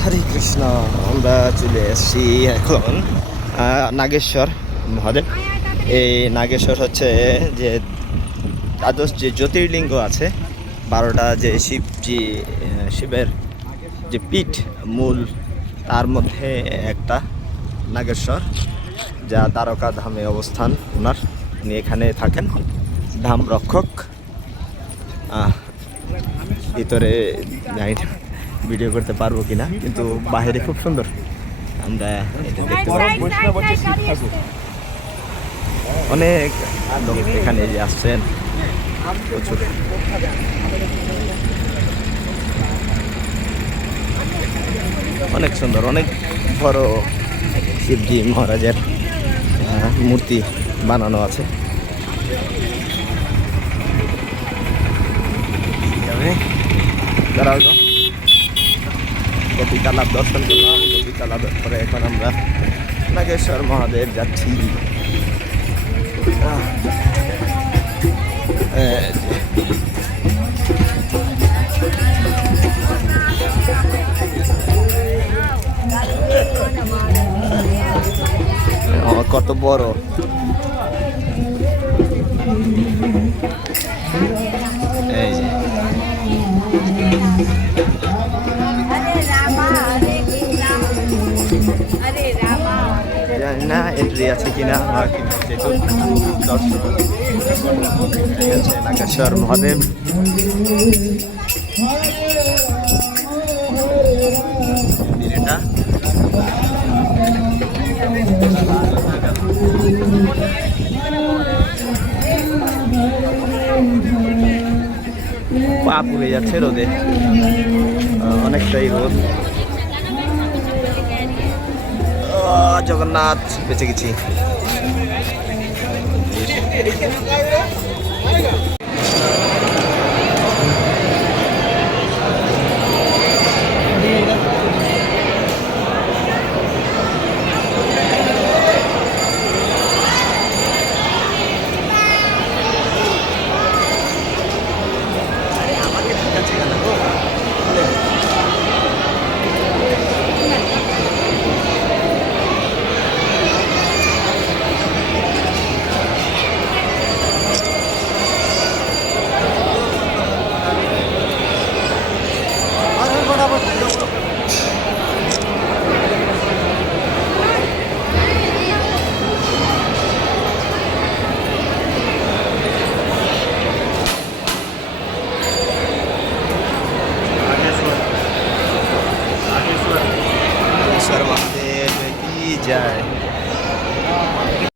হরে কৃষ্ণ, আমরা চলে এসেছি এখন নাগেশ্বর মহাদেব। এই নাগেশ্বর হচ্ছে যে দ্বাদশ যে জ্যোতির্লিঙ্গ আছে, বারোটা যে শিবজি শিবের যে পীঠ মূল, তার মধ্যে একটা নাগেশ্বর, যা দ্বারকা ধামে অবস্থান ওনার। উনি এখানে থাকেন, ধাম রক্ষক। ভিতরে জানি না। ভিডিও করতে পারব কিনা কিন্তু বাইরে খুব সুন্দর। আমরা এটা দেখতে পাচ্ছি অনেক লোক এখানে যে আসছেন। প্রচুর। অনেক সুন্দর অনেক বড় শিবজি মহারাজের মূর্তি বানানো আছে। দাঁড়াও গোপী তালাব দর্শন করলাম তালাবের পরে এখন আমরা নাগেশ্বর মহাদেব যাচ্ছি। কত বড়। এই না এন্ট্রি আছে কিনা যেহেতু দর্শক নাগেশ্বর মহাদেব। এটা পা পুড়ে যাচ্ছে রোদে। অনেকটাই রোদ। জগন্নাথ বেঁচে গেছি।